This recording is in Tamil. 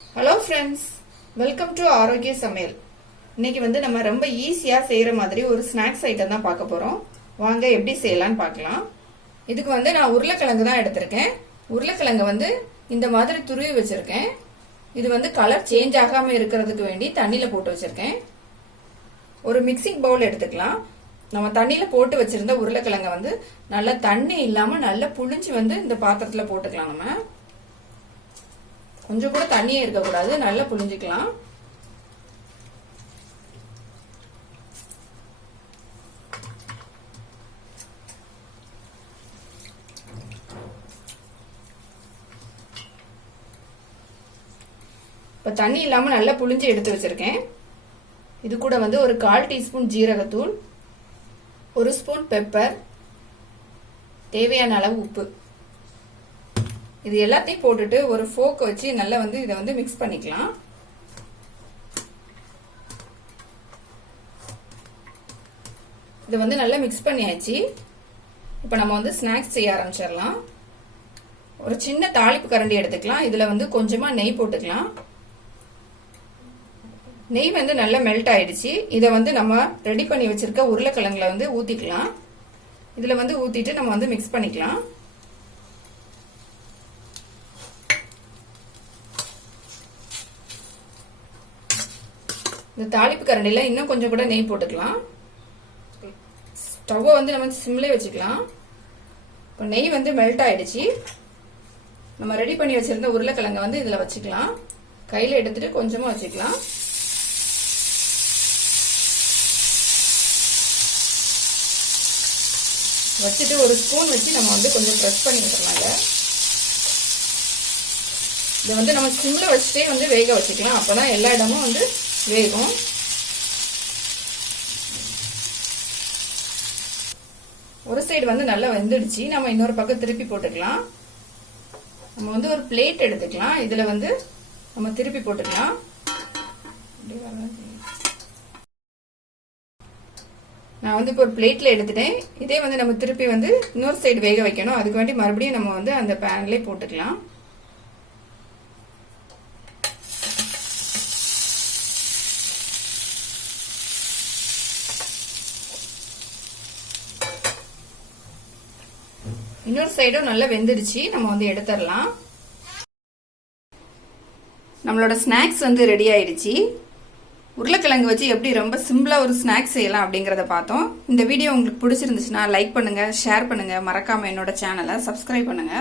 ஹலோ ஃப்ரெண்ட்ஸ், வெல்கம் டு ஆரோக்கிய சமையல். இன்னைக்கு வந்து நம்ம ரொம்ப ஈஸியா செய்யற மாதிரி ஒரு ஸ்நாக்ஸ் ஐட்டம் தான் பார்க்க போறோம். வாங்க எப்படி செய்யலாம்னு பார்க்கலாம். இதுக்கு வந்து நான் உருளைக்கிழங்கு தான் எடுத்திருக்கேன். உருளைக்கிழங்கு வந்து இந்த மாதிரி துருவி வச்சிருக்கேன். இது வந்து கலர் சேஞ்ச் ஆகாம இருக்கிறதுக்கு வேண்டி தண்ணியில போட்டு வச்சிருக்கேன். ஒரு மிக்சிங் பவுல் எடுத்துக்கலாம். நம்ம தண்ணியில போட்டு வச்சிருந்த உருளைக்கிழங்க வந்து நல்லா தண்ணி இல்லாம நல்லா புளிஞ்சு வந்து இந்த பாத்திரத்துல போட்டுக்கலாம். நம்ம கொஞ்சம் கூட தண்ணியே இருக்கக்கூடாது, நல்லா புளிஞ்சுக்கலாம். இப்ப தண்ணி இல்லாம நல்லா புளிஞ்சு எடுத்து வச்சிருக்கேன். இது கூட வந்து ஒரு 1/4 டீஸ்பூன் ஜீரகத்தூள், 1 ஸ்பூன் பெப்பர், தேவையான அளவு உப்பு, இது எல்லாத்தையும் போட்டுட்டு ஒரு ஃபோர்க் வச்சு நல்லா வந்து இதை வந்து மிக்ஸ் பண்ணிக்கலாம். இதை வந்து நல்லா மிக்ஸ் பண்ணியாச்சு. இப்ப நம்ம வந்து ஸ்நாக்ஸ் செய்ய ஆரம்பிச்சிடலாம். ஒரு சின்ன தாளிப்பு கரண்டி எடுத்துக்கலாம். இதுல வந்து கொஞ்சமா நெய் போட்டுக்கலாம். நெய் வந்து நல்லா மெல்ட் ஆயிடுச்சு. இதை வந்து நம்ம ரெடி பண்ணி வச்சிருக்க உருளைக்கிழங்குல வந்து ஊத்திக்கலாம். இதுல வந்து ஊத்திட்டு நம்ம வந்து மிக்ஸ் பண்ணிக்கலாம். இந்த தாளிப்பு கரண்டில இன்னும் கொஞ்சம் கூட நெய் போட்டுக்கலாம். ஸ்டவ்வை வந்து நம்ம சிம்லே வச்சுக்கலாம். இப்போ நெய் வந்து மெல்ட் ஆயிடுச்சு. நம்ம ரெடி பண்ணி வச்சிருந்த உருளைக்கிழங்க வந்து இதுல வச்சுக்கலாம். கையில எடுத்துட்டு கொஞ்சமா வச்சுக்கலாம். வச்சுட்டு ஒரு ஸ்பூன் வச்சு நம்ம வந்து கொஞ்சம் ப்ரெஸ் பண்ணி விட்டுறலாம். இதை வந்து நம்ம சிம்ல வச்சுட்டே வந்து வேக வச்சுக்கலாம். அப்பதான் எல்லா இடமும் வந்து வேகும். ஒரு சைடு வந்து நல்லா வெந்துடுச்சு. நம்ம இன்னொரு பக்கம் திருப்பி போட்டுக்கலாம். நம்ம வந்து ஒரு பிளேட் எடுத்துக்கலாம். இதுல வந்து நம்ம திருப்பி போட்டுக்கலாம். நான் வந்து இப்போ ஒரு பிளேட்ல எடுத்துட்டேன். இதே வந்து நம்ம திருப்பி வந்து இன்னொரு சைடு வேக வைக்கணும். அதுக்கு வேண்டி மறுபடியும் நம்ம வந்து அந்த பேன்லயே போட்டுக்கலாம். இன்னொரு சைடும் நல்லா வெந்துடுச்சு. நம்ம வந்து எடுத்துடலாம். நம்மளோட ஸ்நாக்ஸ் வந்து ரெடி ஆயிடுச்சு. உருளைக்கிழங்கு வச்சு எப்படி ரொம்ப சிம்பிளா ஒரு ஸ்நாக்ஸ் செய்யலாம் அப்படிங்கறத பார்த்தோம். இந்த வீடியோ உங்களுக்கு பிடிச்சிருந்துச்சுன்னா லைக் பண்ணுங்க, ஷேர் பண்ணுங்க, மறக்காம என்னோட சேனலை சப்ஸ்கிரைப் பண்ணுங்க.